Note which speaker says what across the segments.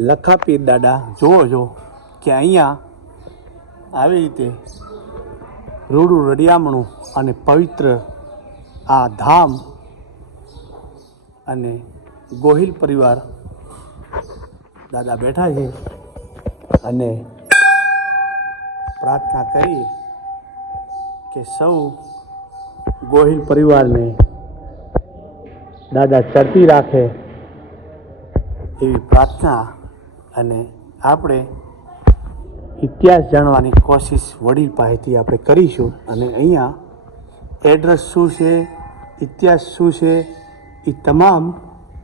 Speaker 1: લખાપીર દાદા, જુઓ છો કે અહીંયા આવી રીતે રૂડું રડિયામણું અને પવિત્ર આ ધામ અને ગોહિલ પરિવાર દાદા બેઠા છે અને પ્રાર્થના કરી કે સૌ ગોહિલ પરિવારને દાદા ચડતી રાખે એવી પ્રાર્થના અને આપણે ઇતિહાસ જાણવાની કોશિશ વડીલ પાસેથી આપણે કરીશું અને અહીંયા એડ્રેસ શું છે, ઇતિહાસ શું છે એ તમામ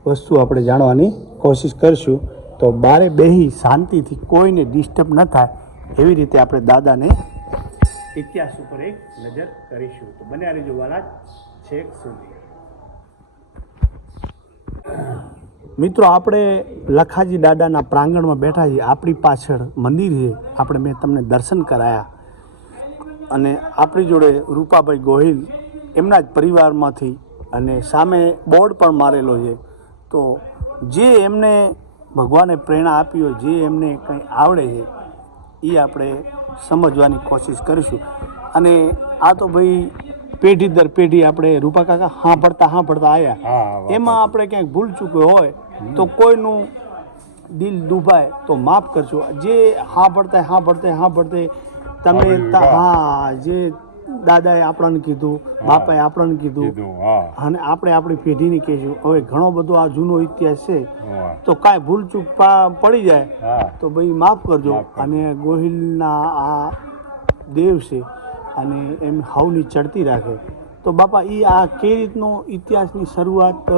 Speaker 1: વસ્તુ આપણે જાણવાની કોશિશ કરીશું. તો બારે બેહી શાંતિથી કોઈને ડિસ્ટર્બ ન થાય એવી રીતે આપણે દાદાને ઇતિહાસ ઉપર એક નજર કરીશું. તો બને આ રહેજો વાલા છેક સુધી. મિત્રો આપણે લખાજી દાદાના પ્રાંગણમાં બેઠા છીએ. આપણી પાછળ મંદિર છે. આપણે મેં તમને દર્શન કરાયા. અને આપણી જોડે રૂપાભાઈ ગોહિલ એમના જ પરિવારમાંથી અને સામે બોર્ડ પણ મારેલો છે. તો જે એમને ભગવાને પ્રેરણા આપી હોય જે એમને કંઈ આવડે છે એ આપણે સમજવાની કોશિશ કરીશું. અને આ તો ભાઈ પેઢી દર પેઢી આપણે રૂપા કાકા સાંભળતા સાંભળતા આવ્યા એમાં આપણે ક્યાંક ભૂલ ચૂક્યો હોય તો કોઈનું દિલ દુભાય તો માફ કરજો. જે હા પડતા હા તમે
Speaker 2: હા
Speaker 1: પડતે
Speaker 2: તમે
Speaker 1: હા જે દાદાએ આપણને કીધું બાપાએ આપણને કીધું અને આપણે આપણી પેઢીને કહીશું હવે ઘણો બધો આ જૂનો ઇતિહાસ છે તો કાંઈ ભૂલચૂક પા- પડી જાય તો ભાઈ માફ કરજો. અને ગોહિલના આ દેવ છે અને એમ હાવની ચડતી રાખે. તો બાપા એ આ કઈ રીતનો ઇતિહાસની શરૂઆત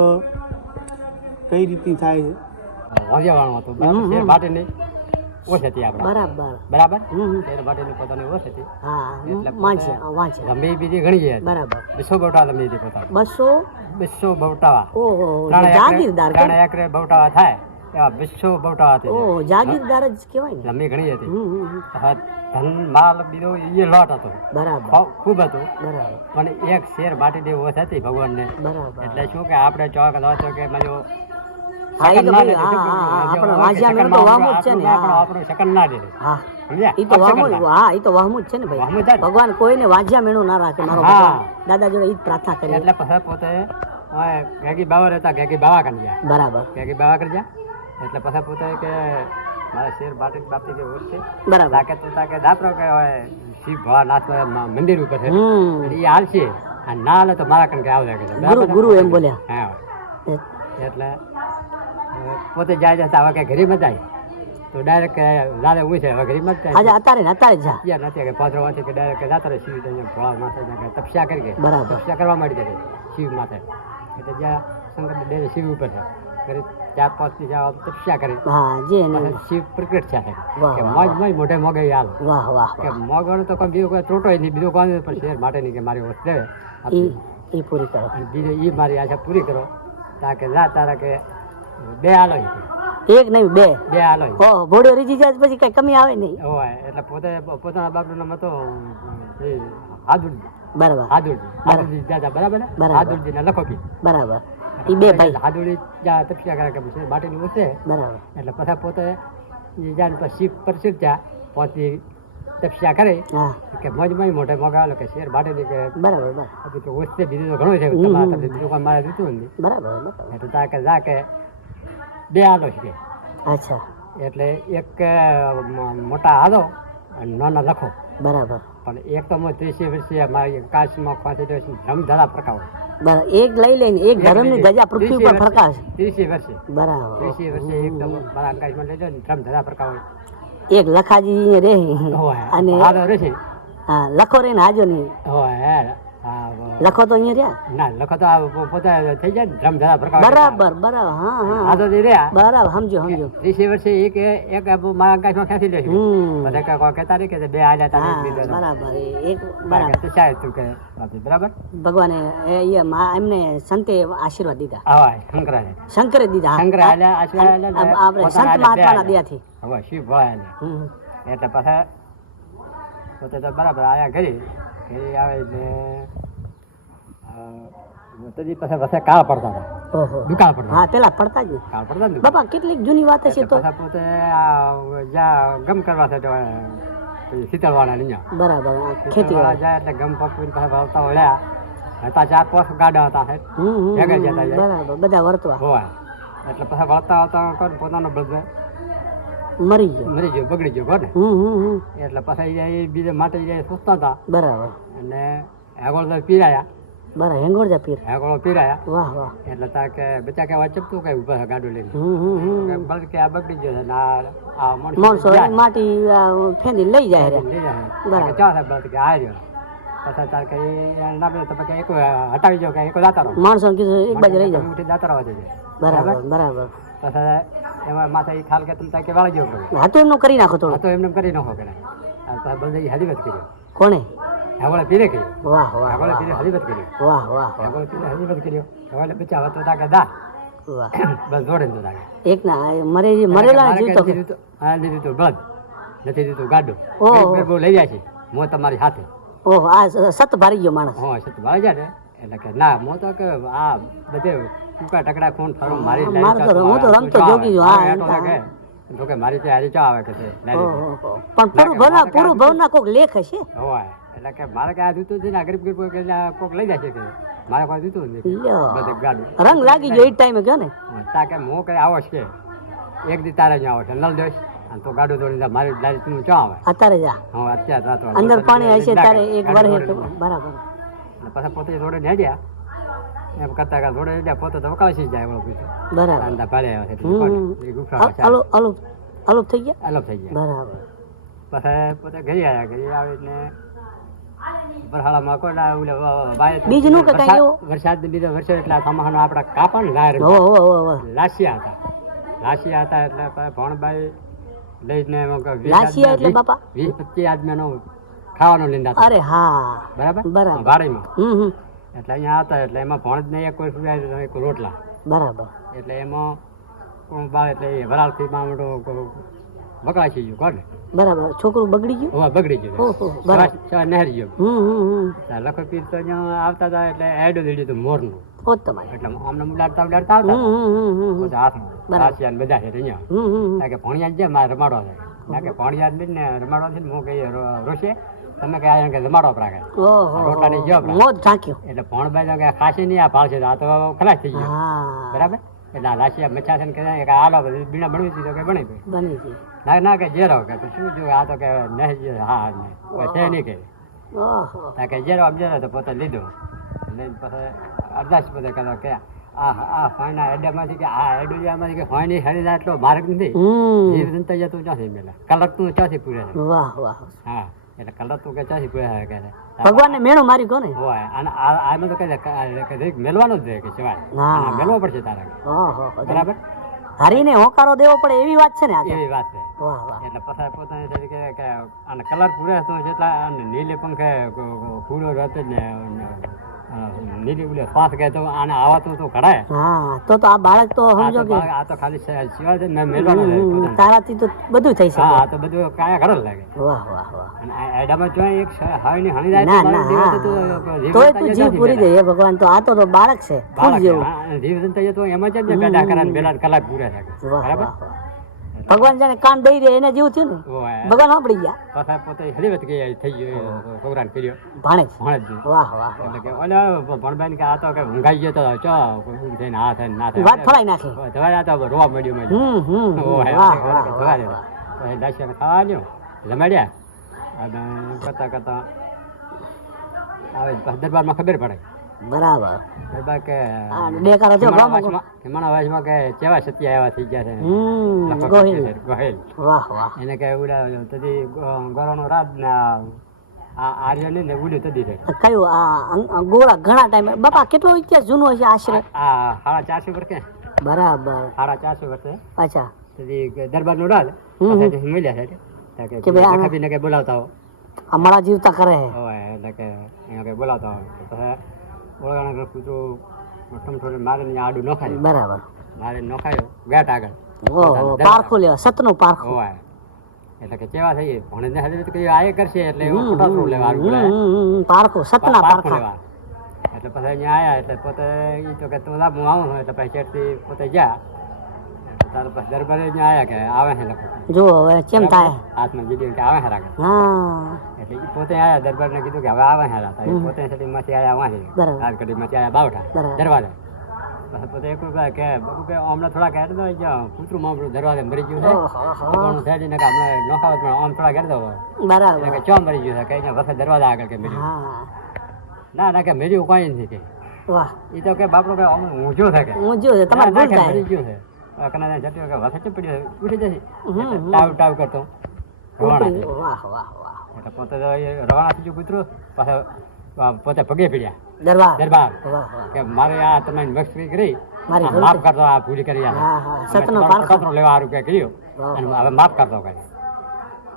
Speaker 1: કઈ રીતની થાય છે?
Speaker 3: વાંઝિયાવાળો હતો બરાબર શેર નહીં. ઓછ હતી આપણે.
Speaker 4: બરાબર.
Speaker 3: બરાબર. શેર ભાટીની પોતાની ઓછ હતી
Speaker 4: હા
Speaker 3: એટલે
Speaker 4: વાંચે વાંચે.
Speaker 3: બીજી ઘણી છે.
Speaker 4: બરાબર.
Speaker 3: બસો બવટા તમે હતી પોતાની.
Speaker 4: બસો?
Speaker 3: બસો બવટાવા
Speaker 4: ઓહો જાગીરદાર
Speaker 3: ત્રણ એકરે બવટાવા થાય. એવા બસો બવટાવા હતી.
Speaker 4: ઓહો જાગીરદાર જ કહેવાય ને.
Speaker 3: રમી ઘણી હતી. ધન માલ બીજો એ લોટ હતો.
Speaker 4: બરાબર.
Speaker 3: ખૂબ- હતો.
Speaker 4: બરાબર.
Speaker 3: પણ એક શેર ભાટીની ઓછ હતી ભગવાનને.
Speaker 4: બરાબર.
Speaker 3: એટલે શું કે આપણે ચોક લો છો કે મારો
Speaker 4: ભગવાન કોઈને વાંજ્યા મેણું ના રાખે મારો. દાદા જોડે ઈજ પ્રાર્થના કરી.
Speaker 3: એટલે પોતે ઘેગી બાવા રહેતા ગેગી બાવા કરી
Speaker 4: બરાબર.
Speaker 3: ઘેગી બાવા કરી એટલે પછી પોતે કે મારા શેર બાટી બાપી જે ઓછ છે.
Speaker 4: બરાબર.
Speaker 3: તાકે તો તાકે દાપરો કે હોય શિવ ભવાનાથ મંદિર ઉપર છે. એ હાલશે. અને ના હાલે તો મારા કણ કે આવજે
Speaker 4: ગુરુ ગુરુ એમ બોલ્યા.
Speaker 3: હા એટલે પોતે જાય જતા હવે કે ગરીબ જાય. તો ડાયરેક્ટ લાલે હું છે હવે ગરીબ જ
Speaker 4: આજે અત્યારે અત્યારે જા
Speaker 3: ત્યાં નથી કે પાંચરો વાંચે કે ડાયરેક્ટ જાતા રહે શિવ ત્યાં ભોળા માથે ત્યાં કે તપસ્યા કરી કે
Speaker 4: બરાબર.
Speaker 3: તપસ્યા કરવા માંડી જાય શિવ માથે. એટલે જ્યાં શંકર ડેરે શિવ ઉપર છે. કરી ચાર પાંચથી આમ તપસ્યા કરી.
Speaker 4: હા જે
Speaker 3: શિવ પ્રગટ છે. કે મોજ મોજ મોઢે મોગે હાલ.
Speaker 4: વાહ વાહ
Speaker 3: કે મોગણ તો કોઈ બીજો કોઈ ત્રોટો નહીં બીજું કોઈ પણ શેર માટે નહીં કે મારી વસ્તુ
Speaker 4: એ પૂરી કરો.
Speaker 3: બીજો એ મારી આશા પૂરી કરો. તાકે લા તારા કે બે આલો
Speaker 4: એક નહીં બે.
Speaker 3: બે આલો.
Speaker 4: ઓહ રીજી જાય પછી કઈ કમી આવે નહીં.
Speaker 3: હોય એટલે પોતે પોતાના બાપનું નામ હતો હાદુરજી.
Speaker 4: બરાબર.
Speaker 3: હાદુરજી. હાદુરજી દાદા બરાબર હાદુરજી ને લખોકી
Speaker 4: બરાબર. એ બે ભાઈ.
Speaker 3: હાદુરજી જા તપસ્યા કરે કે પછી બાટીની ઉસે
Speaker 4: બરાબર.
Speaker 3: એટલે પછી પોતે જ્યાં પછી શિવ પ્રસિદ્ધ થયા. પછી તપસ્યા કરે. કે મોજ મોજ મોઢે મોગાલો કે શેર બાટીની કે
Speaker 4: બરાબર બરાબર.
Speaker 3: કે ઓછે બીજું તો ઘણું છે. તમારા તમને બીજું મારે દીધું
Speaker 4: બરાબર બરાબર.
Speaker 3: એટલે તા કે જા કે બે હાલો છે.
Speaker 4: અચ્છા.
Speaker 3: એટલે એક મોટા હાલો અને નાના લખો.
Speaker 4: બરાબર.
Speaker 3: પણ એક તો મેં ત્રીસે વર્ષે મારી કાશમાં ખોસી દઉં છું ધમધડા ફરકાવો.
Speaker 4: બરાબર. એક લઈ લઈને એક ધર્મની ધજા પૃથ્વી પર ફરકાશે.
Speaker 3: ત્રીસે વર્ષે.
Speaker 4: બરાબર.
Speaker 3: ત્રીસે વર્ષે એક તો મારા કાશમાં લઈ જાઓ ને ધમધડા ફરકાવો.
Speaker 4: એક લખાજી રે અને હા લખો રે ને હાજો નહીં
Speaker 3: હોય
Speaker 4: લખો તો અહીંયા રહ્યા.
Speaker 3: ના લખો તો આ પોતે થઈ જાય ને ધમધડા પ્રકાર
Speaker 4: બરાબર બરાબર હા હા.
Speaker 3: હાથો દે રહ્યા.
Speaker 4: બરાબર સમજો સમજો.
Speaker 3: ત્રીસી વર્ષે એક એક મારા કાશમાં ખેંચી લેશું.
Speaker 4: હમ.
Speaker 3: બધા કહેતા રહી કે બે હાલ્યા તા
Speaker 4: બરાબર એક
Speaker 3: બરાબર. તો શાયદ તું કે બરાબર?
Speaker 4: ભગવાને એ મા- એમને સંતે આશીર્વાદ દીધા.
Speaker 3: હા શંકરાય
Speaker 4: શંકરે દીધા.
Speaker 3: શંકર આલ્યા આશીર્વાદ
Speaker 4: આપણે સંત મહાત્માના. દયાથી
Speaker 3: હવે શિવ ભળાય. એટલે પાછા પોતે તો બરાબર આયા ઘરે. ઘરે આવે એટલે અ, પાસે વસે કાળ પડતા હતા. દુકાળ પડતા
Speaker 4: હા પેલા પડતા જ.
Speaker 3: કાળ પડતા ને
Speaker 4: બાપા કેટલીક જૂની વાત હશે તો?
Speaker 3: પોતે આ જ્યાં ગમ કરવા છે અહીંયા
Speaker 4: બરાબર ખેતી
Speaker 3: જાય એટલે ગમ પકવીને વળ્યા હતા ચાર પાંચ ગાડા હતા સાહેબ
Speaker 4: હમ હમ,
Speaker 3: ભેગા જતા
Speaker 4: બરાબર બધા વર્તવા.
Speaker 3: એટલે પછી વળતા વળતા કોણ પોતાનો બળદ
Speaker 4: મરી ગયો.
Speaker 3: મરી ગયો બગડી ગયો કોને એટલે પછી બીજે માટે સસ્તા હતા.
Speaker 4: બરાબર.
Speaker 3: અને આગળ તો પીરાયા
Speaker 4: હેંગોળ જા પીર.
Speaker 3: હેંગોળ પીરાયા?
Speaker 4: વાહ વાહ.
Speaker 3: એટલે તા કે બચા કે ચપતું કઈ ઊભા ગાડું લઈને?
Speaker 4: હમ હમ બળ
Speaker 3: કે આ બગડી જશે ના આ માણસો
Speaker 4: માટી ફેંદી લઈ જાય રે.
Speaker 3: લઈ જાય.
Speaker 4: બરાબર.
Speaker 3: બળદ કે આ રહ્યો. તો જાવ કે
Speaker 4: માણસો કીધું એક બાજુ રહી જાઓ.
Speaker 3: ઉઠી દાતા રહો છે.
Speaker 4: બરાબર બરાબર?
Speaker 3: પછી એમાં માથે એ ખાલ કે તમે તાકે વાળી જવું હા
Speaker 4: હતું એમનું કરી નાખો થોડું.
Speaker 3: તો એમને કરી નાખો કે બળદ હદીવત કર્યો.
Speaker 4: કોણે?
Speaker 3: હેગોળે પીરે કર્યો
Speaker 4: વાહ વાહ
Speaker 3: હેગોળે પીરે હદીવત કર્યો.
Speaker 4: વાહ વાહ
Speaker 3: હેગોળે પીરે હદીવત કર્યો. હેગોળે બચ્ચા હતો તાકે દા
Speaker 4: વાહ.
Speaker 3: બસ જોડે તો તાકે.
Speaker 4: એક ના મરે મરેલા
Speaker 3: મારે
Speaker 4: જીવતો.
Speaker 3: હા, નથી દીધું બળદ નથી દીધું ગાડું. બહુ લઈ જાય છે. હું તમારી સાથે
Speaker 4: ઓહો આ સત ભારી ગયો માણસ.
Speaker 3: હા છે તો જાય ને. એટલે કે ના મો તો કે આ બધે ટૂંકા ટકડા ખૂન ફરો મારી
Speaker 4: મારે તો હું તો રમતો જોગી છું, હા.
Speaker 3: લાગે. તો કે મારી ત્યાં હારી ચા આવે કે.
Speaker 4: પણ પૂરું ભવના પૂરું ભવના કોઈક લેખ હશે?
Speaker 3: હોય. એટલે કે મારે કે આ દીધું છે ને ગરીબ ગરીબ કોક લઈ છે કે? મારે કોઈ દીધું નથી.
Speaker 4: રંગ લાગી ગયો એ ટાઈમે ગયો ને?
Speaker 3: તા કે હું કઈ આવો છે? એક દી તારે અહીંયા આવો છે. નલ દેશ અને તો ગાડું દોડીને મારી લારી તું ચો આવે?
Speaker 4: અત્યારે જા.
Speaker 3: હું અત્યારે રાતો
Speaker 4: અંદર પાણી હશે તારે એક
Speaker 3: વાર
Speaker 4: બરાબર.
Speaker 3: અને પછી પોતે જોડે નેડ્યા એમ કરતા કરતા જોડે નેડ્યા પોતે તો વકાશી જાય એવો પૂછો.
Speaker 4: બરાબર.
Speaker 3: કાંદા ભાડે આવે છે. એટલે.
Speaker 4: અલુપ અલુપ અલુપ થઈ ગયા?
Speaker 3: અલગ થઈ ગયા.
Speaker 4: બરાબર.
Speaker 3: પછી પોતે ઘરે આવ્યા ઘરે આવીને વરસાળામાં કોડા ઓલે વાય
Speaker 4: બીજનું કે કાંઈ એવું?
Speaker 3: વરસાદ બીજો વરસે એટલે આ સમાહનો કાપા ને લાર
Speaker 4: હો હો હો હો
Speaker 3: લાસિયા હતા. લાસિયા હતા એટલે ભણબાઈ લઈને વીસ
Speaker 4: લાસિયા
Speaker 3: આદમી-
Speaker 4: એટલે બાપા?
Speaker 3: વીસ પચીસ આદમીનો ખાવાનો લીંદા
Speaker 4: અરે હા.
Speaker 3: બરાબર?
Speaker 4: બરાબર.
Speaker 3: વાડીમાં.
Speaker 4: હમ હમ.
Speaker 3: એટલે અહીંયા હતા એટલે એમાં ભણ જ નહીં એક કોઈ એક રોટલા.
Speaker 4: બરાબર.
Speaker 3: એટલે એમાં કોણ બાળ એટલે મામડો થઈ ગયું કોને
Speaker 4: બરાબર. છોકરું બગડી ગયું?
Speaker 3: હા બગડી ગયું. નહેરી ગયું
Speaker 4: હમ
Speaker 3: લખો પીર તો આવતા હતા એટલે એડો દીધું હતું મોરનું.
Speaker 4: પોત તમારે
Speaker 3: એટલે આમને ઉડાડતા ઉડાડતા આવતા. બધા હાથમાં.
Speaker 4: બરાબર.
Speaker 3: બધા છે અહીંયા. કે ભણિયા જ મારે રમાડો છે. કારણ કે ભણિયા જ ને રમાડો છે ને હું કહીએ રોશે. તમે કે આ કે રમાડો પ્રાગે રોટલાની જેવા પ્રાગે.
Speaker 4: ઢાંક્યો
Speaker 3: એટલે ભણભાઈ તો કે ખાસી નહીં આ પાડશે આ તો ખલાસ થઈ ગયો. બરાબર? એટલે આ લાશિયા મચ્છા છે ને કે કે આલો બધી બીણા હતી તો કે બની ગઈ.
Speaker 4: બની ગઈ.
Speaker 3: ના ના કે જેરો કે શું જો આ તો કે નહીં હા હા ને કોઈ છે નહીં કે. કે જેરો આપજો તો પોતે લીધો. લઈને પછી અરદાસ પોતે કરતો કે આ આ ફાઈના એડામાંથી કે આ એડુલિયામાંથી કે ફાઈની હરીદા એટલો માર્ગ નથી. જીવ જનતા જા તું ચાથી મેલા કલર તું ચાથી પૂરે.
Speaker 4: વાહ વાહ.
Speaker 3: હા. એટલે કલર તો કે પૂરે છે કે
Speaker 4: ભગવાનને મેણું મારી કોને?
Speaker 3: હોય અને આ આમાં તો કે- મેલવાનું જ રહે કે સિવાય. મેલવો પડશે તારે બરાબર?
Speaker 4: હરીને હોકારો દેવો પડે એવી વાત છે ને
Speaker 3: એવી વાત છે. એટલે પછી પોતાની તરીકે કે અને કલર પૂરે તો જેટલા અને નીલે પંખે કુડો રહેતો જ ને શ્વાસ તો આને આવાતું તો કઢાય
Speaker 4: હા તો તો આ બાળક તો
Speaker 3: આ
Speaker 4: સમજો કે
Speaker 3: આ તો ખાલી સિવાય મેં મેળવાનો છે
Speaker 4: તારાથી તો બધું થઈ શકે.
Speaker 3: આ તો બધું કાયા ઘર લાગે.
Speaker 4: વાહ વાહ વાહ.
Speaker 3: અને એડામાં જો એક હાવીની હણી જાય
Speaker 4: ના
Speaker 3: તો
Speaker 4: ના હા.
Speaker 3: જીવ
Speaker 4: પૂરી દે ભગવાન તો આ તો બાળક છે ફૂલ જેવું.
Speaker 3: જીવ જે તો એમ જ ને ગડા કરા કલાક પૂરા થાય. બરાબર?
Speaker 4: ભગવાન જાણે કાન દઈ રહ્યા એને જેવું થયું ને? ભગવાન સાંભળી ગયા.
Speaker 3: પાછા પોતે હલીવત કે થઈ ગયો છોકરાને કર્યો.
Speaker 4: ભાણે.
Speaker 3: ભણે.
Speaker 4: વાહ વાહ.
Speaker 3: એટલે કે ઓલે ભણબાઈ કે આ તો કે ઊંઘાઈ ગયો તો ચો ઊંઘ ના આ થાય ના થાય.
Speaker 4: વાત ફળાઈ નાખી.
Speaker 3: તમારે આ તો રોવા મળ્યો મળ્યો
Speaker 4: હમ હમ. વાહ વાહ વાહ
Speaker 3: દાસિયાને ખાવા લ્યો લમાડ્યા. અને કરતા કરતા આવે દરબારમાં ખબર પડે.
Speaker 4: બરાબર.
Speaker 3: દરબાર કે
Speaker 4: આ ડેકારો
Speaker 3: હિમાણા
Speaker 4: ગામમાં.
Speaker 3: વાસમાં- હિમાણા વાસમાં કે કેવા સત્ય એવા થઈ ગયા છે.
Speaker 4: ગોહિલ.
Speaker 3: ગોહિલ.
Speaker 4: વાહ વાહ.
Speaker 3: એને કે ઉડા તદી ગોરાનો રાત ને આ આ આર્ય ને ઉડ્યું તદી રે
Speaker 4: કયું? આ અં- અં- ઘણા ટાઈમે બાપા કેટલો ઇતિહાસ જૂનો છે આશરે?
Speaker 3: આ સાડા ચારસો વર્ષે
Speaker 4: બરાબર.
Speaker 3: સાડા ચારસો વર્ષે
Speaker 4: અચ્છા.
Speaker 3: તદી દરબારનું રાજ. મળ્યા છે. કે
Speaker 4: ભાઈ
Speaker 3: બોલાવતા હો
Speaker 4: અમારા જીવતા કરે હે.
Speaker 3: એટલે કે બોલાવતા હોય. પછી ઓળખાણ કૂતરું થોડે મારે ને આડું નખાયું.
Speaker 4: બરાબર.
Speaker 3: મારે નખાયો. ગેટ આગળ.
Speaker 4: ઓહો પારખું લેવા સતનો પારખો.
Speaker 3: હોય એટલે કે કેવા થઈ ભણે ને હજી કઈ આય કરશે એટલે એવો થ્રુ લેવા
Speaker 4: પારખું સતના
Speaker 3: પારખો લેવા. એટલે પછી અહીંયા આવ્યા એટલે પોતે એ તો કે તું હું આવું એટલે પછી પોતે ગયા તારે દરબારે અહીંયા કે આવે લખો
Speaker 4: જો હવે કેમ થાય?
Speaker 3: હાથમાં જીડી કે આવે રાખે
Speaker 4: હા.
Speaker 3: એટલે પોતે આવ્યા દરબારને કીધું કે હવે આવે એ પોતે સુધી માંથી આયા વાંચી
Speaker 4: બરાબર.
Speaker 3: માંથી આયા બાવઠા. દરબારે પોતે એક રૂપિયા કે બાપુ કે હમણાં થોડા ઘેર દો જ્યાં કૂતરું મામલું દરવાજે મરી ગયું છે. થાય છે ને કે હમણાં નોખાવત પણ આમ થોડા ઘેર દો.
Speaker 4: બરાબર.
Speaker 3: કે ચો મરી ગયું છે કે વખત દરવાજા આગળ કે ના ના કે મર્યું કોઈ નથી કે.
Speaker 4: વાહ.
Speaker 3: એ તો કે બાપડો કે છે
Speaker 4: હું જો તમારે
Speaker 3: ના, ના,
Speaker 4: ભૂલ થાય.
Speaker 3: છે. કના જતી કે વાસે ચપડી ઉઠી જશે. ટાવ ટાવ કરતો. રવાણા
Speaker 4: વાહ વાહ વાહ.
Speaker 3: એટલે પોતે રવાના થઈ ગયું કૂતરું પાછા પોતે પગે પીડ્યા.
Speaker 4: દરબાર.
Speaker 3: દરબાર. કે મારે આ તમે મસ્તી કરી
Speaker 4: મારી
Speaker 3: માફ કરતો આ ભૂલી કરી આ
Speaker 4: હા હા. સતનો પારખો
Speaker 3: લેવા હારું કે કર્યું. અને હવે માફ કરતો કરી.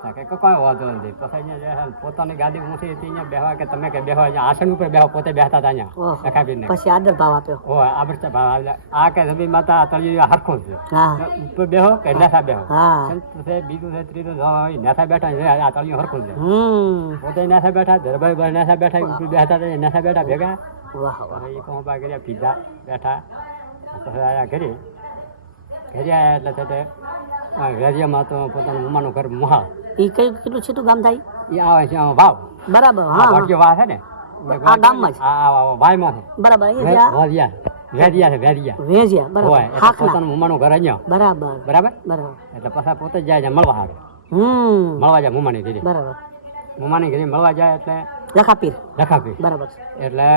Speaker 3: કે કોઈ વાંધો નથી. પછી અહીંયા પોતાની ગાડી ઊંચી હતી અહીંયા બેહવા કે તમે કે બેહવા અહીંયા આસન ઉપર બેહવા પોતે બેહતા હતા અહીંયા
Speaker 4: ઓહો.
Speaker 3: લખાવીને
Speaker 4: પછી આદર ભાવ આપ્યો.
Speaker 3: ઓ આ ભાવ આવ્યા. આ કે જમી માતા તળિયું હરખું છે. ઉપર બેહો કે નેસા બેહો.
Speaker 4: હા.
Speaker 3: છે બીજું છે ત્રીજું છે હવે બેઠા છે આ તળિયું હરખું છે. પોતે નેસા બેઠા દરબાર બાર નેસા બેઠા ઉપર બેહતા હતા નેસા બેઠા ભેગા.
Speaker 4: વાહ વાહ
Speaker 3: એ કહું કર્યા? પીઝા બેઠા. પછી આયા ઘરે. ઘરે આવ્યા એટલે આ તો પોતાનું મમ્માનું ઘર મુહાલ.
Speaker 4: એ કઈ કેટલું છેટું ગામ થાય?
Speaker 3: એ આવે છે વાવ
Speaker 4: બરાબર હા હા.
Speaker 3: વાટકી વાવ છે ને?
Speaker 4: આ ગામમાં છે
Speaker 3: આ વાયમાં છે.
Speaker 4: બરાબર એ
Speaker 3: વે-
Speaker 4: જ્યાં
Speaker 3: વેરિયા વેરિયા છે વેરિયા
Speaker 4: વેજ્યા
Speaker 3: હોય
Speaker 4: બરાબર
Speaker 3: એટલે પોતાનું મમ્માનું ઘર અહીંયા.
Speaker 4: બરાબર
Speaker 3: બરાબર?
Speaker 4: બરાબર.
Speaker 3: એટલે પાછા પોતે જ જાય છે મળવા આવે
Speaker 4: હમ.
Speaker 3: મળવા જાય મમ્માની ઘરે.
Speaker 4: બરાબર.
Speaker 3: મમ્માની ઘરે મળવા જાય એટલે
Speaker 4: લખાપીર.
Speaker 3: લખાપીર.
Speaker 4: બરાબર
Speaker 3: એટલે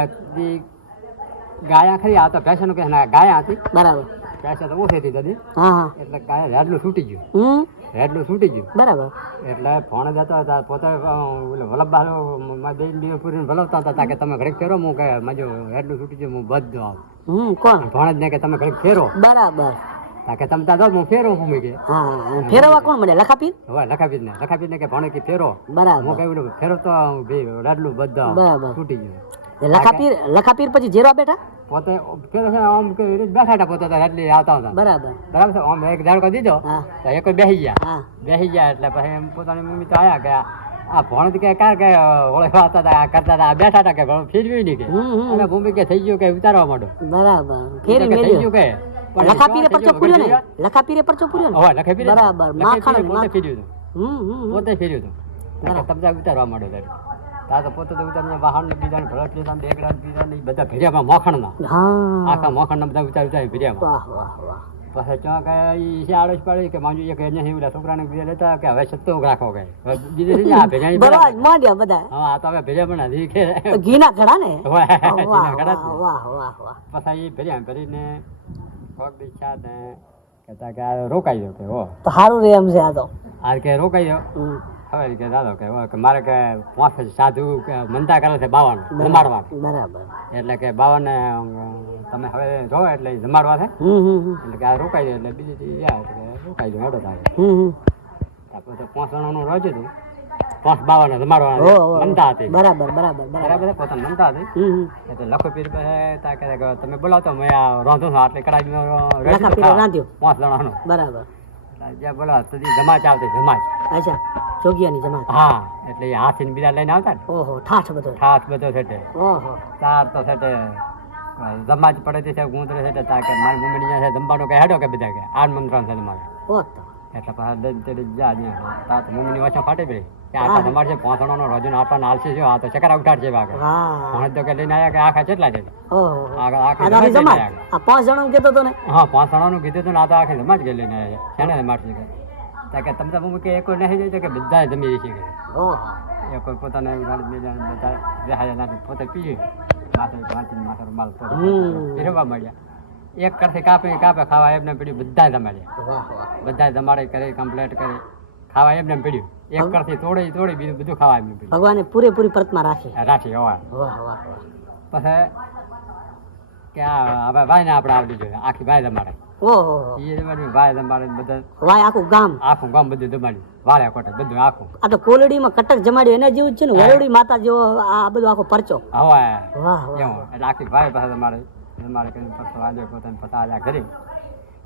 Speaker 3: ગાયા ખરી આ તો ભેંસનું કે ગાયા હતી
Speaker 4: બરાબર.
Speaker 3: ભેંસે તો ઓછી હતી દાદી.
Speaker 4: હા હા.
Speaker 3: એટલે ગાય રેડલું છૂટી ગયું.
Speaker 4: હમ?
Speaker 3: રેડલું છૂટી ગયું.
Speaker 4: બરાબર.
Speaker 3: એટલે ફોન જતો હતા પોતે પૂરીને વલવતા હતા તા કે તમે ઘડીક ફેરો હું કે મારું રેડલું છૂટી ગયું હું બધું આવું.
Speaker 4: હમ કોણ?
Speaker 3: ફોન જ ને કે તમે ઘડીક ફેરો.
Speaker 4: બરાબર.
Speaker 3: તાકે તમે ત્યાં હું ફેરો હું કે.
Speaker 4: હા ફેરવા કોણ મળે લખાપી
Speaker 3: હવે લખાપી ને લખાપી ને કે ભણે કે ફેરો.
Speaker 4: બરાબર.
Speaker 3: હું ઓલું ફેરવતો તો બે રાડલું બધા છૂટી ગયું.
Speaker 4: લખાપીર લખાપીર પછી જેરવા બેઠા?
Speaker 3: પોતે ફેરો છે આમ કે બેઠા હતા પોતે એટલે આવતા હતા.
Speaker 4: બરાબર.
Speaker 3: બરાબર છે? આમ એક ઝાડકો દીધો તો એક બેસી ગયા. બેસી ગયા એટલે પછી એમ પોતાની મમ્મી તો આયા ગયા આ- ભણ કે કાર કે ઓળખવા હતા આ કરતા હતા બેઠા હતા કે ભણ ફેરવ્યું નહીં કે. અને ભૂમિ કે થઈ ગયું કે ઉતારવા માંડો?
Speaker 4: બરાબર.
Speaker 3: ઈ તો
Speaker 4: ફેરી
Speaker 3: કે થઈ ગયું કે?
Speaker 4: લખાપીરે પરચો પૂર્યો ને? લખાપીરે પરચો પૂર્યો ને?
Speaker 3: હવે લખે ફેર્યું.
Speaker 4: બરાબર, માખણ
Speaker 3: પોતે ફેર્યું હતું.
Speaker 4: હમ હમ હમ.
Speaker 3: પોતે ફેર્યું હતું. તબજા ઉતારવા માંડો તારે તા તો પોતે તો ઉતારીને વાહન ને બીજા ભરત ને બીજા ને બધા ભેર્યામાં મોખણના. આખા મોખણના બધા ઉતારી ઉતારી ભેર્યામાં.
Speaker 4: વાહ વાહ વાહ.
Speaker 3: પછી ચા કે છે આડોશ પાડી કે માંજુ એક ઓલા છોકરાને બીજા લેતા કે હવે સત્તો રાખો કે. બીજે છે આ ભેજાની
Speaker 4: માંડ્યા બધા.
Speaker 3: હા આ તો હવે ભેજા બના હજી કે.
Speaker 4: ઘીના ઘડા ને?
Speaker 3: વાહ,
Speaker 4: વાહ વાહ
Speaker 3: પછી એ ભેર્યા ભરીને દીક્ષા ને કહેતા કે રોકાઈ જાવ કે હો.
Speaker 4: તો સારું રે એમ છે આ તો.
Speaker 3: આ કે રોકાઈ જાવ કે દાદો કે કે મારે કે પાંચ સાધુ કે મનતા કરે છે બાવન જમાડવાનું
Speaker 4: બરાબર.
Speaker 3: એટલે કે બાવન તમે હવે જો એટલે જમાડવા છે. એટલે કે આ રોકાઈ જાય એટલે બીજી જાય એટલે રોકાઈ જાય હેડો થાય આપણે તો પાંચ જણાનું રોજ હતું. પાંચ બાવન
Speaker 4: હો,
Speaker 3: મનતા હતી.
Speaker 4: બરાબર બરાબર બરાબર.
Speaker 3: બરાબર મનતા હતી. એટલે લખો પીર તા કે તમે બોલાવતો મેં આ રાંધું છું એટલે કડાઈ
Speaker 4: રાંધ્યો.
Speaker 3: પાંચ જણાનો.
Speaker 4: બરાબર.
Speaker 3: જ્યાં બોલાવ સુધી જમાચ આવતી જમાચ
Speaker 4: અચ્છા જોગિયાની જમાત
Speaker 3: હા એટલે એ હાથીને બીજા લઈને આવતા ને?
Speaker 4: ઓહો ઠાઠ બધો.
Speaker 3: ઠાઠ બધો છે
Speaker 4: ઓહો.
Speaker 3: તાર તો છે તે જમાચ પડે છે ગુંદરે છે તે કે મારી મમ્મીની ત્યાં છે જમવાનું કે હેડો કે બધા કે? આ મંત્રણ છે તમારે. એટલે પાછા દંતરી જા ત્યાં તાત મમ્મીની વાછા ફાટી પડી. કે આટલા તમારે છે રજૂ નાલશે છે આ તો ચકરા ઉઠાડશે વાગે
Speaker 4: વાહ
Speaker 3: તો કે લઈને આવ્યા કે આખા કેટલા છે
Speaker 4: ઓહો.
Speaker 3: આખા
Speaker 4: આ
Speaker 3: આખી.
Speaker 4: આ પાંચ જણા કહેતો તો ને?
Speaker 3: હા પાંચ જણાનું કીધું ને આ તો આખી ને જમાટ છે કે? કે તમે તો કે એક નહીં જાય કે બધા જમી છે કે.
Speaker 4: ઓહો.
Speaker 3: એ કોઈ પોતાને બધા પોતે પીએ. માથે વાંચીને માથે માલ પોતે
Speaker 4: હમ.
Speaker 3: મળ્યા એક કરથી કાપે કાપે ખાવા એમને પીડ્યું બધા જમાડ્યા. બધા જમાડે કરી કમ્પ્લેટ કરી. ખાવા એમને પડ્યું. એક કરતી તોડી તોડી બીજું બધું ખાવા એમને પડ્યું.
Speaker 4: ભગવાને પૂરેપૂરી પ્રતિમા રાખી.
Speaker 3: રાખી હવા
Speaker 4: વાહ વાહ વાહ.
Speaker 3: પછી કે આ હવે ભાઈને આપણે આવડી જોઈએ આખી ભાઈ જમાડે
Speaker 4: ઓહો
Speaker 3: એ જમાડી ભાઈ જમાડે ને બધા
Speaker 4: વાય આખું ગામ.
Speaker 3: આખું ગામ બધું જમાડ્યું વાળે કોટે બધું આખું.
Speaker 4: આ તો કોલડીમાં કટક જમાડ્યું એના જેવું છે ને વરોડી માતા જેવો આ બધું આખો પરચો.
Speaker 3: આખી ભાઈ પાસે તમારે તમારે કરીને પછી આજે પોતાને પછી આવ્યા ઘરે.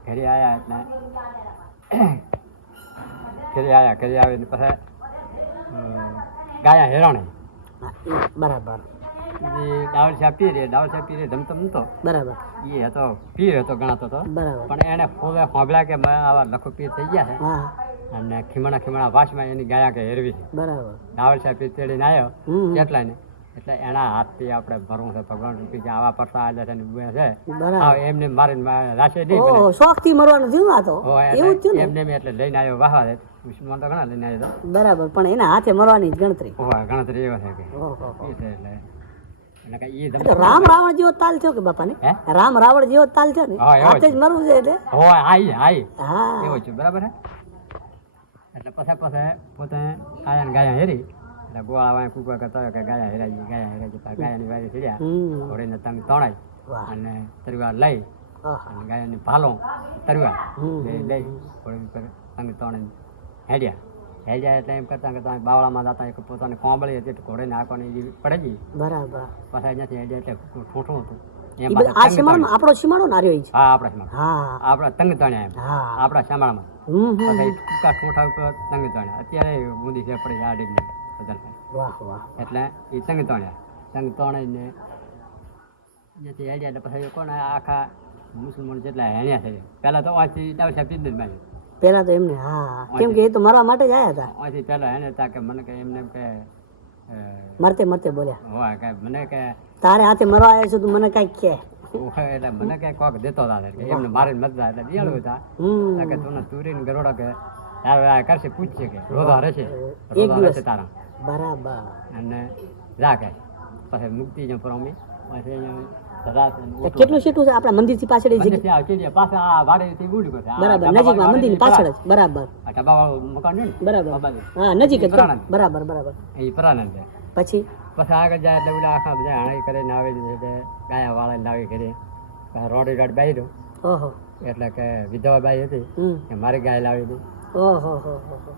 Speaker 3: ઘરે આવ્યા એટલે ઘરે આવ્યા ઘરે આવીને પછી ગાયા હેરાણે.
Speaker 4: બરાબર.
Speaker 3: એ ડાવલ શાહ પીર એ ડાવલ શાહ પીર ધમતો નતો
Speaker 4: બરાબર.
Speaker 3: એ હતો પીર હતો ગણાતો હતો. પણ એને ફોવે સાંભળ્યા કે મેં આવા લખો પીર થઈ ગયા છે. અને ખીમણા ખીમણા વાસમાં એની ગાયા કે હેરવી
Speaker 4: બરાબર.
Speaker 3: ડાવલ શાહ પીર તેડીને આવ્યો એટલા ને એટલે એના હાથથી આપણે ભરવું છે ભગવાન રૂપી કે આવા પરસા આલે છે ને ઉભે છે. એમને મારીને રાશે નહીં બને
Speaker 4: શોખથી મરવાનું જીવવા તો. જ
Speaker 3: એમને એટલે લઈને આવ્યો વાહવા દે તો ઘણા લઈને આવ્યા
Speaker 4: બરાબર પણ એના હાથે મરવાની જ ગણતરી.
Speaker 3: હતો ગણતરી એવા થાય કે.
Speaker 4: ઓહો
Speaker 3: એટલે
Speaker 4: રામ રાવણ જેવો તાલ થયો કે બાપા
Speaker 3: ને
Speaker 4: રામ રાવણ જેવો તાલ થયો ને? હાથે
Speaker 3: જ.
Speaker 4: મરવું છે એટલે?
Speaker 3: હોય આઈ આઈ.
Speaker 4: હા.
Speaker 3: એવો છે બરાબર હે? એટલે પછી પછી પોતે ને ગાયા હેરી એટલે ગોળા વાય કુકવા કરતા હોય કે ગાયા હેરાજી ગાયા હેરાજી ગાયાની વારી ચડ્યા ઘોડીને તંગ તણાઈ અને તરવાર લઈ. અને ગાયાની ભાલો તરવા લઈ ઘોડી પર તમે તણે હેડ્યા. હેડ્યા એટલે એમ કરતા કરતા બાવળામાં જતા એક પોતાની કોંબળી હતી ઘોડીને આંખોને ઈ પડે ગઈ.
Speaker 4: બરાબર.
Speaker 3: પછી અહીંયાથી હેડ્યા એટલે ઠૂઠું હતું.
Speaker 4: આપણો સીમાડો ના છે.
Speaker 3: હા આપણા.
Speaker 4: હા.
Speaker 3: આપણા તંગ તણ્યા એમ. આપણા શામળામાં. પછી ટૂંકા ઠોઠા ઉપર તંગ તણ્યા. અત્યારે બુંદી છે પડી આ એટલે એ તંગ તણ્યા. તંગ તણીને જેથી હેડ્યા એટલે પછી કોને આખા મુસલમાન જેટલા હેણ્યા છે. પહેલાં તો અહીંથી જ પીધ જ
Speaker 4: પેલા તો એમને હા કેમ કે એ તો મરવા માટે જ આયા હતા.
Speaker 3: અહીંથી પેલા એને તા કે મને કે એમને કે
Speaker 4: મરતે મરતે બોલ્યા.
Speaker 3: હોય કે મને કે
Speaker 4: તારે હાથે મરવા આવ્યો છું તું મને કાંઈક કે.
Speaker 3: એટલે મને કઈ કોક દેતો હતા કે એમને મારે મતતા એટલે બિયાળું હતા. કે તું તુરીને ગરોડો કે તારે આ કરશે પૂછશે કે રોધા રહેશે. રોધા રહેશે તારા.
Speaker 4: બરાબર.
Speaker 3: અને રાખે પછી મુક્તિ જ પ્રમી પછી
Speaker 4: કેટલું સીટું છે? આપણા મંદિરથી પાછળ જ
Speaker 3: મંદિરથી આ ચીડિયા પાછા આ વાડીથી ગુડી ગયો છે. આ
Speaker 4: બરાબર નજીકમાં
Speaker 3: વાળી
Speaker 4: મંદિરની પાછળ જ બરાબર. બરાબર. હા નજીક જ બરાબર બરાબર.
Speaker 3: એ પ્રાનંદ છે.
Speaker 4: પછી?
Speaker 3: પછી આગળ જાય એટલે બધા આખા બધા હણાઈ કરે નાવે ગાયા વાળા લાવી કરી. રોડ રોડી ગાડ બાઈ
Speaker 4: ઓહો.
Speaker 3: એટલે કે વિધવા બાઈ હતી મારી ગાય લાવી હતી.
Speaker 4: ઓહો હો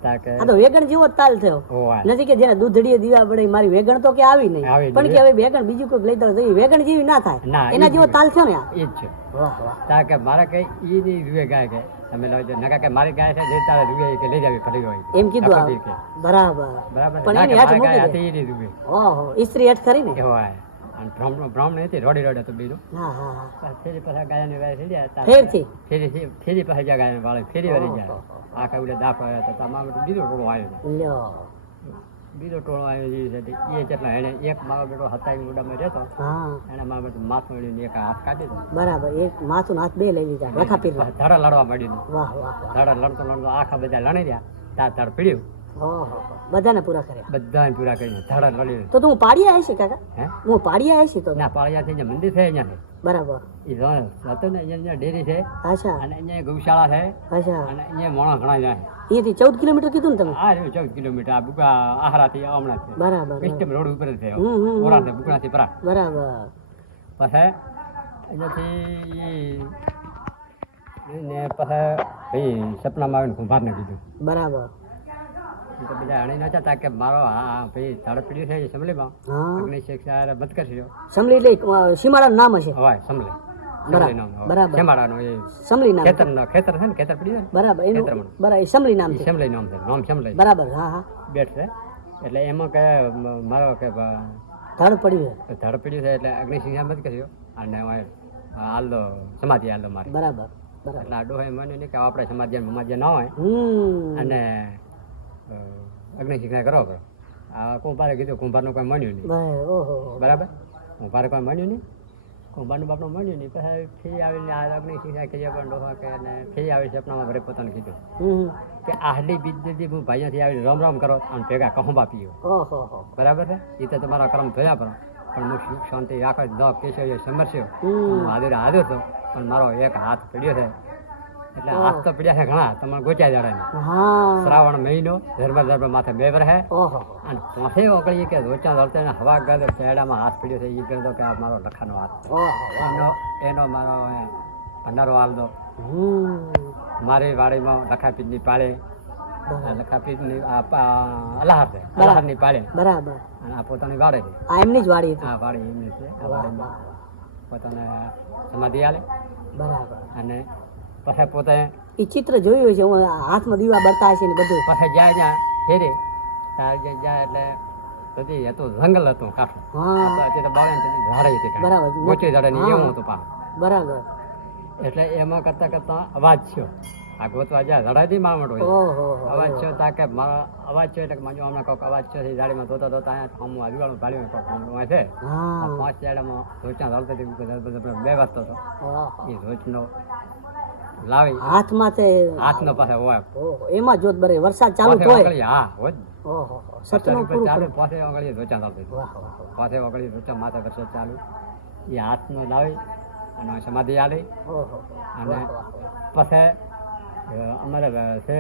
Speaker 4: આ તો વેગણ જેવો તાલ થયો. નથી કે જેને દૂધડીએ દીવા પડે મારી વેગણ તો કે આવી નહીં. પણ કે હવે વેગણ બીજું કોઈ લઈ દો વેગણ જેવી ના થાય. એના જેવો તાલ થયો ને
Speaker 3: એ જ છે.
Speaker 4: વાહ
Speaker 3: કે મારે કઈ ઈ ની રૂએ ગાય કે. તમે લાવજો નકા કે મારી ગાય છે જે તારે રૂએ કે લઈ જાવી પડી હોય.
Speaker 4: એમ કીધું. બરાબર.
Speaker 3: બરાબર.
Speaker 4: પણ એની
Speaker 3: કે
Speaker 4: હાથે
Speaker 3: મારી ગાય
Speaker 4: મૂકી દે.
Speaker 3: હતી ઈ ની રૂએ.
Speaker 4: ઓહો ઇસ્ત્રી હેઠ કરીને
Speaker 3: ને? હોય. અને બ્રાહ્મણ બ્રાહ્મણ હતી રોડી રોડે તો બીજો.
Speaker 4: હા હા હા.
Speaker 3: પછી ફેરી પાછા ગાયાની વાય થઈ જાય તારે-
Speaker 4: ફેરથી?
Speaker 3: ફેરી ફેરી પાસે જ્યાં ગાયને વાળે ફેરી વાળી જાય. આખા ઉડે દાફ આવ્યા હતા તમામ બીજો ટોળો આવ્યો બીજો ટોળો આવ્યો જે છે એ જેટલા એને એક મારો બેટો હતા હતાઈ મોઢામાં રહેતો
Speaker 4: હા.
Speaker 3: એને મારા બેટો માથું મળ્યું એક હાથ કાઢી દીધો.
Speaker 4: બરાબર એક માથું હાથ બે લઈ લીધા લખા પીર
Speaker 3: પછી ધડા લડવા માંડી
Speaker 4: વાહ વાહ
Speaker 3: ધડા લડતો લડતો આખા બધા લણી રહ્યા. તાર ધડ પીડ્યું.
Speaker 4: બધાને પૂરા કર્યા.
Speaker 3: બધાને પૂરા કરીને ધાડા લડી
Speaker 4: તો તું પાડિયા આવી છે કાકા?
Speaker 3: હે?
Speaker 4: હું પાડિયા આવી છે તો?
Speaker 3: ના જે મંદિર છે અહીંયા
Speaker 4: બરાબર.
Speaker 3: એ ને અહીંયા ડેરી છે.
Speaker 4: અચ્છા.
Speaker 3: અને અહીંયા ગૌશાળા છે.
Speaker 4: અચ્છા.
Speaker 3: અને અહીંયા મોણા ઘણા જાય.
Speaker 4: અહીંયાથી ચૌદ કિલોમીટર કીધું ને તમે?
Speaker 3: રહ્યું ચૌદ કિલોમીટર. આ બુકા આહરાથી હમણાં છે.
Speaker 4: બરાબર
Speaker 3: કસ્ટમ રોડ ઉપર છે. પરા.
Speaker 4: બરાબર.
Speaker 3: પછી અહીંયાથી ને પછી ભાઈ સપનામાં આવીને કુંભારને કીધું.
Speaker 4: બરાબર.
Speaker 3: તો બીજા હણી ના ચાતા કે મારો હા ભાઈ ધડ પીડ્યું છે સમલીમાં અગ્નિ શિક્ષા મત કરશો
Speaker 4: સમલી એટલે સીમાડા નામ. હશે
Speaker 3: સમલી સમલી
Speaker 4: સમલી હા
Speaker 3: છે એટલે એમાં કે મારો કે
Speaker 4: ધડ પડ્યું છે.
Speaker 3: ધડ પીડ્યું છે એટલે અગ્નિ શિક્ષા મત કર્યો અને આલો સમાધિ હાલ મારી.
Speaker 4: બરાબર
Speaker 3: એટલે આ ડોહે માન્યું કે આપણે સમાધિ સમાધિ ના હોય. અને અ, અગ્નિ શિક્ષા કરો કરો. આ કુંભારે કીધું કુંભારનું કોઈ માન્યું નહીં.
Speaker 4: બરાબર.
Speaker 3: કુંભારે કોઈ મળ્યું નહીં? કુંભારનું બાપનું મળ્યું નહીં. પછી ફી આવીને આ અગ્નિશિક્ષા કરીએ પણ ડોહા કે અને ફી આવી સપનામાં ઘરે પોતાને કીધું. કે આહલી બીજી હું ભાઈયાથી આવીને રામ રામ કરો અને ભેગા કહુંબા પીઓ બરાબર છે? એ તો તમારા કર્મ થયા પણ. પણ હું સુખ શાંતિ રાખો ન કેશવ સમરસ્યો. હું હાજર હાજર હતો પણ મારો એક હાથ પડ્યો છે. એટલે હાથ તો પીડ્યા છે ઘણા તમારે ગોચ્યા જડાને
Speaker 4: હા.
Speaker 3: શ્રાવણ મહિનો ધર્મ ધર્મ માથે બે વર હે
Speaker 4: ઓહો.
Speaker 3: અને પાસે ઓગળીએ કે રોચા ધરતે ને હવા ગયો પેડામાં હાથ પીડ્યો છે એ ગણતો કે આ મારો લખાનો હાથ
Speaker 4: ઓહો
Speaker 3: એનો એનો મારો ભંડારો હાલ દો મારી વાડીમાં લખાપીરની પાળે લખા પીજની અલહાર છે અલાહારની પાળે.
Speaker 4: બરાબર.
Speaker 3: અને આ પોતાની વાડે છે.
Speaker 4: આ એમની જ વાડી
Speaker 3: હા વાડી એમની છે પોતાને સમાધિ આલે
Speaker 4: બરાબર.
Speaker 3: અને પછી પોતે
Speaker 4: એ ચિત્ર જોયું છે હું હાથમાં દીવા બરતા હશે ને બધું.
Speaker 3: પછી જાય ત્યાં ફેરે. ત્યાં જાય એટલે તેથી એ તો જંગલ હતું કાઠું.
Speaker 4: હા.
Speaker 3: તો ઝાડે હતી
Speaker 4: બરાબર.
Speaker 3: ગોચી ઝાડે નહીં એવું હતું પાછું.
Speaker 4: બરાબર.
Speaker 3: એટલે એમાં કરતા કરતા અવાજ થયો. આ ગોતવા જ્યાં ઝાડાથી માર મોટો. અવાજ થયો તા કે મારા અવાજ થયો એટલે મજો હમણાં કોઈક અવાજ થયો છે ઝાડીમાં ધોતા ધોતા અહીંયા હું આજુબાજુ ભાડ્યું કોઈક હમું હોય છે. પાંચ ઝાડામાં ધોચા ઝાડ- બે વાગતો હતો એ ધોચનો લાવી.
Speaker 4: હાથમાં તે
Speaker 3: હાથનો પાસે હોય.
Speaker 4: એમાં જોત બરે વરસાદ ચાલુ
Speaker 3: હોય હા હોય
Speaker 4: ઓહો
Speaker 3: વરસાદ
Speaker 4: પૂરું
Speaker 3: ચાલુ પાસે વગળી ધોચા
Speaker 4: વાહ વાહ.
Speaker 3: પાસે વગળી ધોચા માથે વરસાદ ચાલુ. એ હાથનો લાવી અને સમાધિ આલી.
Speaker 4: ઓહો
Speaker 3: અને. પછી અમારે છે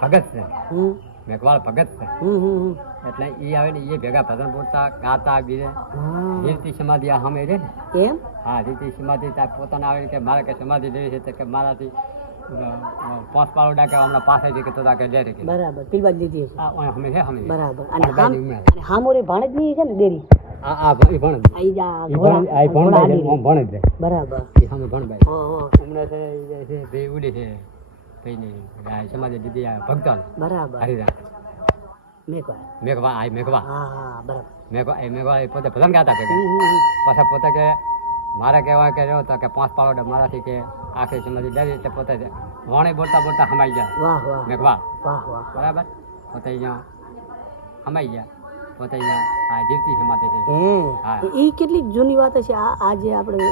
Speaker 3: ભગત છે.
Speaker 4: હમ.
Speaker 3: મેઘવાળ ભગત છે.
Speaker 4: હમ હમ હમ.
Speaker 3: એટલે એ આવે ને એ ભેગા ભજન બોલતા ગાતા બીજે રીતિ સમાધિ આ સામે છે ને.
Speaker 4: એમ?
Speaker 3: હા રીતિ સમાધિ ત્યાં પોતાને આવે કે મારે કે સમાધિ લેવી છે કે મારાથી પાંચ પાલોડા કે હમણાં પાસે છે કે તો કે લે રે કે.
Speaker 4: બરાબર પીલવા જ લીધી હશે.
Speaker 3: આ ઓય સામે છે સામે
Speaker 4: બરાબર. અને હામ. અને હામોરે ભાણેજની છે ને દેરી?
Speaker 3: આ આ ભ- ઈ ભણ
Speaker 4: આઈ જા
Speaker 3: આ ભણ ભાઈ છે, ભણ છે.
Speaker 4: બરાબર.
Speaker 3: ઈ સામે ભણ ભાઈ હમણાં છે ઈ જે છે. ભાઈ નહીં છે આ સમાધિ દીધી આ
Speaker 4: બરાબર.
Speaker 3: હરિરામ
Speaker 4: મેઘવા
Speaker 3: મેઘવા આ મેઘવા.
Speaker 4: હા બરાબર.
Speaker 3: મેઘવા એ મેઘવા એ પોતે ભજન ગાતા કે. પાછા પોતે કે મારે કહેવાય કે રહ્યો તો કે પાંચ પાડો મારાથી કે આખી સમાજ ડરી એટલે પોતે વાણી બોલતા બોલતા હમાઈ ગયા. મેઘવા. બરાબર? પોતે અહીંયા હમાઈ ગયા. પોતે અહીંયા આ જીવતી થઈ હા.
Speaker 4: એ કેટલી જૂની વાત છે. આ આ જે આપણે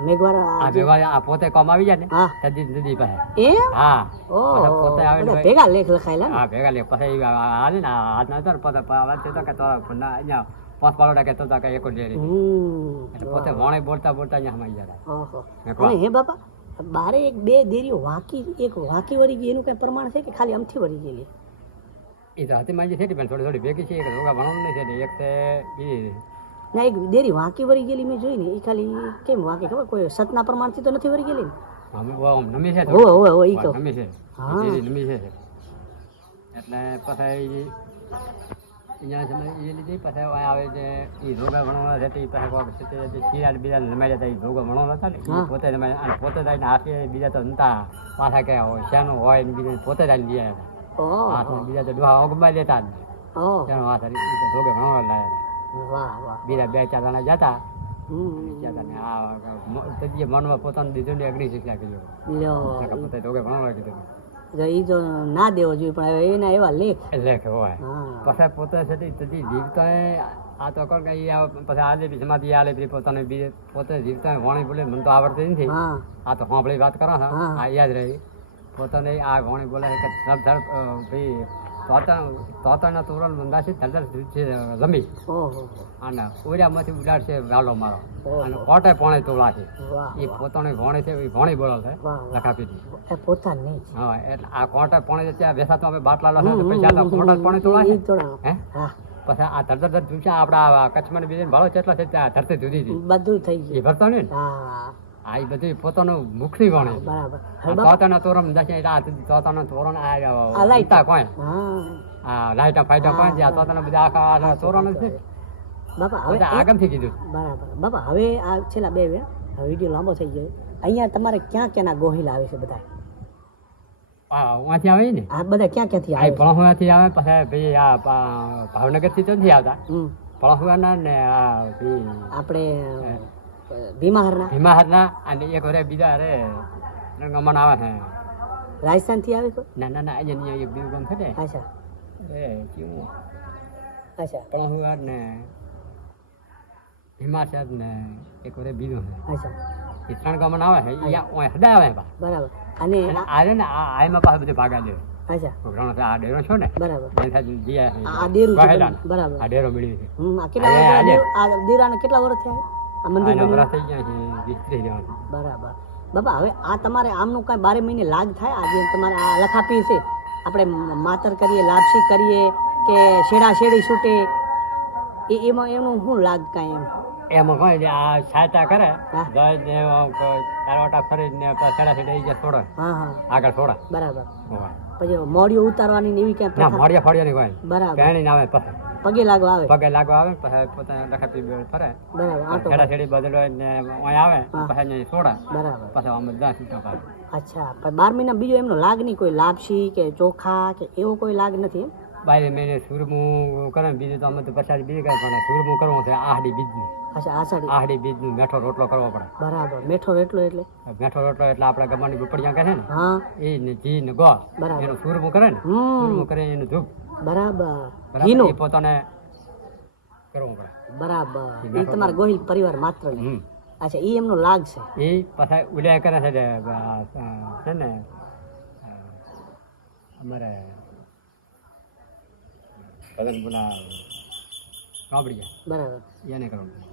Speaker 3: આ
Speaker 4: આ
Speaker 3: પોતે કોમ આવી જાય ને
Speaker 4: હા.
Speaker 3: તદી પાસે.
Speaker 4: એમ?
Speaker 3: હા.
Speaker 4: ઓહો
Speaker 3: પોતે આવે ને
Speaker 4: ભેગા લેખ લખાયેલા
Speaker 3: હા ભેગા લે પછી ઈ ને હાથ ના પોતે વાત તો કે તો ના અહીંયા પાંચ પાલોડા કે તો તો કે એક ડેરી એટલે પોતે વાણી બોલતા બોલતા અહીંયા હમાઈ ગયા
Speaker 4: ઓહો. હે. બાપા બારે એક બે દેરી વાકી એક વાંકી વળી ગઈ એનું કઈ પ્રમાણ છે કે ખાલી અમથી વળી ગયેલી?
Speaker 3: એ તો હતી માંજી છે પણ થોડી થોડી ભેગી છે એક રોગા ભણવાનું નહીં છે એક છે બીજી
Speaker 4: ના એક દેરી વાંકી વરી ગયેલી મેં જોઈ ને એ ખાલી કેમ વાંકી ખબર? કોઈ સતના પ્રમાણથી તો નથી વરી ગયેલી ને? હા.
Speaker 3: એ એટલે પછી અહીંયા છે એ લીધી પછી આવે છે એ રોગા છે તે પછી શિયાળ બીજા રોગા હતા ને એ પોતે અને પોતે જઈને હાથે બીજા તો નતા પાછા કયા હોય શેનું હોય ને બીજા પોતે જઈને લઈ આવ્યા હતા. બીજા તો ડોહા ઓગમાં લેતા જ નહીં. હાથ હતી રોગે ભણવા લાયા
Speaker 4: વાહ વાહ
Speaker 3: બીજા બે ચાર જણા જતા. મનમાં પોતાનું દીધું ને અગ્નિ શિક્ષા પોતે ભણવા કીધું
Speaker 4: જો તો ના દેવો જોઈએ પણ હવે એના એવા લેખ.
Speaker 3: લેખ હોય. પછી પોતે છે તે તજી જીવતો આ તો કોણ કઈ પછી આલે બી સમાધિ આલે બી પોતાને બી પોતે જીવતો વાણી બોલે મને તો આવડતી નથી. આ તો સાંભળી વાત કરો
Speaker 4: હા.
Speaker 3: યાદ રહી. પોતાને આ વાણી બોલે કે ભાઈ તોતા તોતાના તોરણ ધડ ધડ લંબી અને ઓરિયામાંથી ઉડાડશે વાલો મારો. અને કોટે પોણે તોલાશે
Speaker 4: છે
Speaker 3: એ પોતાની ભોણી છે એ ભોણી બોલે છે
Speaker 4: વાહ વાહ. પોતાની
Speaker 3: હા એટલે આ કોટે પોણે ત્યાં બેસાતો અમે બાટલા લખે પૈસા કોટા પોણે તોલા
Speaker 4: છે
Speaker 3: હે? પછી આ ધરધર ધર ધૂસા આપણા કચ્છમાં બીજે ભાડો કેટલા છે ત્યાં ધરતી જુદી હતી
Speaker 4: બધું થઈ ગયું.
Speaker 3: ભરતો ને?
Speaker 4: હા.
Speaker 3: આ એ બધી પોતાનું મુખની ગણે
Speaker 4: બરાબર.
Speaker 3: તોતાના તોરણ દશે રાત આ તોતાના તોરણ
Speaker 4: આવ્યા
Speaker 3: આ
Speaker 4: લાઈટ.
Speaker 3: કોઈ
Speaker 4: હા.
Speaker 3: આ લાઈટા ફાઈટા કોઈ જે આ તોતાના બધા આખા તોરણ છે.
Speaker 4: બાપા હવે
Speaker 3: બધા આગમથી કીધું.
Speaker 4: બરાબર. બાપા હવે આ છેલ્લા બે વે હવે વીડિયો લાંબો થઈ ગયો. અહીંયા તમારે ક્યાં ક્યાંના ગોહિલા આવે છે બધા
Speaker 3: વાંથી આવે ને?
Speaker 4: આ બધા ક્યાં ક્યાંથી આવે
Speaker 3: પળહુયાથી આવે પછી ભાઈ આ ભાવનગરથી તો નથી આવતા. પળહુયાના ને આ
Speaker 4: આપણે ભીમાહરના
Speaker 3: હિમાહરના અને એક હરે બીજા હરે રંગમણ આવે છે
Speaker 4: રાજસ્થાનથી આવે કોઈ?
Speaker 3: ના ના ના અહીંયા એક બીજું ગામ છે ને
Speaker 4: અચ્છા.
Speaker 3: એ કેવું
Speaker 4: અચ્છા.
Speaker 3: ને હિમાચલ ને એક હરે બીજું છે
Speaker 4: અચ્છા.
Speaker 3: એ ત્રણ ગામણ આવે છે એ આવે પા
Speaker 4: બરાબર. અને
Speaker 3: અને આ ને આ આયમાં પાછું બધું ભાગા દે.
Speaker 4: અચ્છા.
Speaker 3: ઘણો આ ડેરો છો ને
Speaker 4: બરાબર. આ
Speaker 3: ને.
Speaker 4: બરાબર.
Speaker 3: આ ડેરો મળ્યો છે.
Speaker 4: આ કેટલા વર્ષ થયા? આ મંદિર
Speaker 3: થઈ ગયા છે
Speaker 4: બરાબર. બાબા હવે આ તમારે આમનું કાંઈ બારે મહિને લાગ થાય? આ જે તમારે આ લખાપી છે આપણે માતર કરીએ લાપસી કરીએ કે શેડા શેડી છૂટે? એ એમાં એનું શું લાગ કાંઈ એમ?
Speaker 3: એમાં કોઈ આ સાયટા કરે. ને ફરીને છેડા ઈ જે છોડે
Speaker 4: હા હા.
Speaker 3: આગળ છોડે
Speaker 4: બરાબર. પછી મોડીઓ ઉતારવાની એવી
Speaker 3: ના મોડિયા ફોડિયા કોઈ
Speaker 4: બરાબર.
Speaker 3: પહેણી આવે પછી.
Speaker 4: પગે લાગવા આવે.
Speaker 3: પગે લાગવા આવે પછી પોતાને લખાપી બે ફરે
Speaker 4: બરાબર આટો
Speaker 3: છેડી બદલો ને ઓય આવે પછી ને છોડા
Speaker 4: બરાબર.
Speaker 3: પછી આમ બધા છૂટા પાડે
Speaker 4: અચ્છા પણ બાર મહિના બીજો એમનો લાગ નહીં કોઈ લાપસી કે ચોખા કે એવો કોઈ લાગ નથી એમ?
Speaker 3: બારે મહિને સુરમું કરે બીજું તો અમે તો પછાડી બીજું કાંઈ પણ સુરમું કરવું છે આહડી બીજનું.
Speaker 4: અચ્છા આસાડી
Speaker 3: આહડી બીજનું મેઠો રોટલો કરવો પડે.
Speaker 4: બરાબર. મેઠો એટલો? એટલે
Speaker 3: મેઠો રોટલો એટલે આપણે ગમાની ગુપડિયા કહે છે ને
Speaker 4: હા.
Speaker 3: એ ને ઘી ને ગોળ.
Speaker 4: બરાબર.
Speaker 3: એનું સુરમું કરે ને સુરમું કરે એનું ધૂપ.
Speaker 4: બરાબર. ઘીનું?
Speaker 3: પોતાને કરવું પડે.
Speaker 4: બરાબર. એ તમારા ગોહિલ પરિવાર માત્ર ને? અચ્છા એ એમનો લાગ છે?
Speaker 3: એ પાછા ઉલ્યા કરે છે ને અમારે કાબડિયા
Speaker 4: બરાબર.
Speaker 3: એને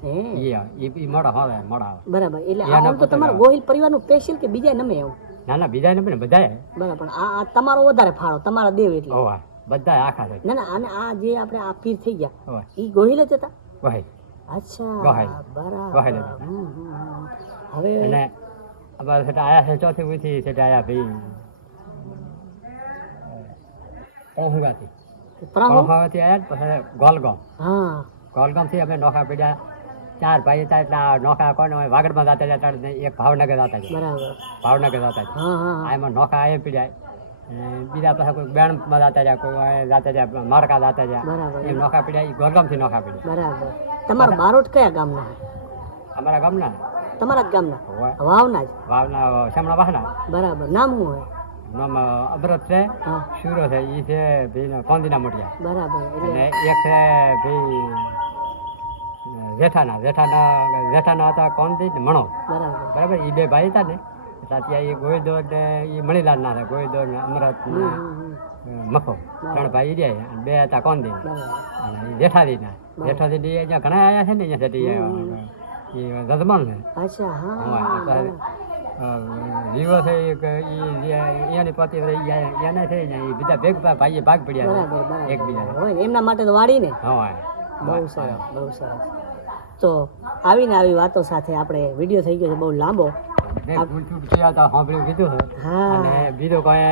Speaker 3: એ એ એ મોડા આવે મોડા આવે
Speaker 4: બરાબર. એટલે આમ તો
Speaker 3: પોતે
Speaker 4: ગોહિલ પરિવારનું સ્પેશિયલ કે બીજા નમે એવું
Speaker 3: ના ના બીજા ને બધાએ
Speaker 4: બરાબર. પણ આ આ તમારો વધારે ફાળો તમારા દેવ એટલે.
Speaker 3: હોવા બધા આખા છે
Speaker 4: ના ના અને આ જે આપણે આ પીર થઈ ગયા એ ગોહિલ જ હતા?
Speaker 3: વહાઈ
Speaker 4: અચ્છા
Speaker 3: ગોહિલ.
Speaker 4: બરાબર.
Speaker 3: ગોહિલ.
Speaker 4: હવે
Speaker 3: અને અમારે સેટા આયા છે ચોથી ઉથી સેટા આયા ભાઈ
Speaker 4: પ્રાહુ
Speaker 3: પહોંગાથી આયા ને પછી ગોલગામ.
Speaker 4: હા.
Speaker 3: ગોલગામથી અમે નોખા પીડ્યા. ચાર ભાઈ હતા એટલે નોખા કોને વાગડમાં જતા જતા એક ભાવનગર હતા
Speaker 4: બરાબર.
Speaker 3: ભાવનગર જતા હતા એમાં નોખા એ પીડ્યા. બીજા પાસે કોઈ બેણમાં જતા રહ્યા કોઈ જતા રહ્યા મારકા જતા
Speaker 4: જાય
Speaker 3: એ નોખા પીડ્યા. એ ગોલગામથી નોખા પીડ્યા.
Speaker 4: બરાબર. તમારા બારોટ કયા ગામના
Speaker 3: અમારા ગામના.
Speaker 4: તમારા જ ગામના? વાવના જ?
Speaker 3: વાવના શામળા વાહના
Speaker 4: બરાબર. નામ શું હોય?
Speaker 3: નામ અમરત છે શુરો છે એ છે ભાઈ કોંદીના મોટિયા
Speaker 4: બરાબર
Speaker 3: અને એક છે ભાઈ જેઠાના જેઠાના જેઠાના હતા કોંદી ને મણો.
Speaker 4: બરાબર.
Speaker 3: એ બે ભાઈ હતા ને ત્યાં એ ગોવિંદો ને એ મણીલાલના હતા ગોવિંદો ને અમરત ને. મખો ત્રણ ભાઈ રહ્યા અને બે હતા કોંદી. અને જેઠાદીના જેઠાદી અહીંયા ઘણા આવ્યા છે ને અહીંયા સુધી એ રજમાન છે
Speaker 4: અચ્છા હા
Speaker 3: જીવો છે એક એની પતિ એને છે ને એ બીજા ભેગ ભાઈએ ભાગ પડ્યા
Speaker 4: બરાબર
Speaker 3: એકબીજા
Speaker 4: એમના માટે તો વાળી ને?
Speaker 3: હા
Speaker 4: બહુ સરસ બહુ સરસ. તો આવીને આવી વાતો સાથે આપણે વીડિયો થઈ ગયો છે બહુ લાંબો.
Speaker 3: સાંભળ્યું કીધું
Speaker 4: હા.
Speaker 3: અને બીજું કોઈ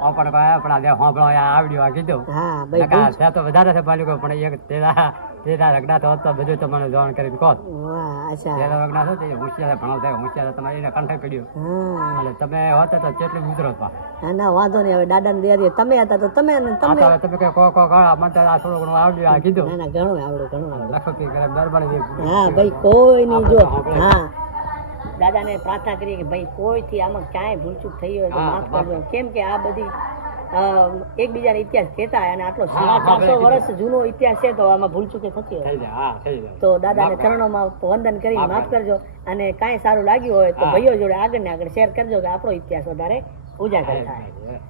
Speaker 3: ઓપણ કોઈ આપણા જે સાંભળો આવડ્યું આ કીધું.
Speaker 4: હા
Speaker 3: છે તો વધારે છે પાલું પણ એક તેરા તેરા રગડા તો તો બધું તમને જાણ કરીને કહો તેરા રગડા છે તે હોશિયાર ભણાવ છે હોશિયાર તમારે એને કંઠે પડ્યો. એટલે તમે હોત તો કેટલું મિત્રો હતા
Speaker 4: ના વાંધો નહીં હવે દાદાને દેરી તમે હતા તો તમે
Speaker 3: આ
Speaker 4: તમે
Speaker 3: કે કો કો કહો મને આ થોડું ઘણું આવડ્યું આ કીધું.
Speaker 4: ના ના ઘણું આવડે ઘણું લખો
Speaker 3: કે કરે મહેરબાની
Speaker 4: હા ભાઈ કોઈ નહીં જો. હા. દાદાને પ્રાર્થના કરીએ કે ભાઈ કોઈથી આમાં ક્યાંય ભૂલચૂક થઈ હોય તો માફ કરજો. કેમ કે આ બધી એકબીજાનો ઇતિહાસ કહેતા અને આટલો ચારસો વર્ષ જૂનો ઇતિહાસ છે તો આમાં ભૂલ ચૂકે થતી હોય. તો દાદાને ચરણોમાં વંદન કરી
Speaker 3: માફ
Speaker 4: કરજો અને કાંઈ સારું લાગ્યું હોય તો ભાઈઓ જોડે આગળ ને આગળ શેર કરજો કે આપણો ઇતિહાસ વધારે ઉજાગર થાય.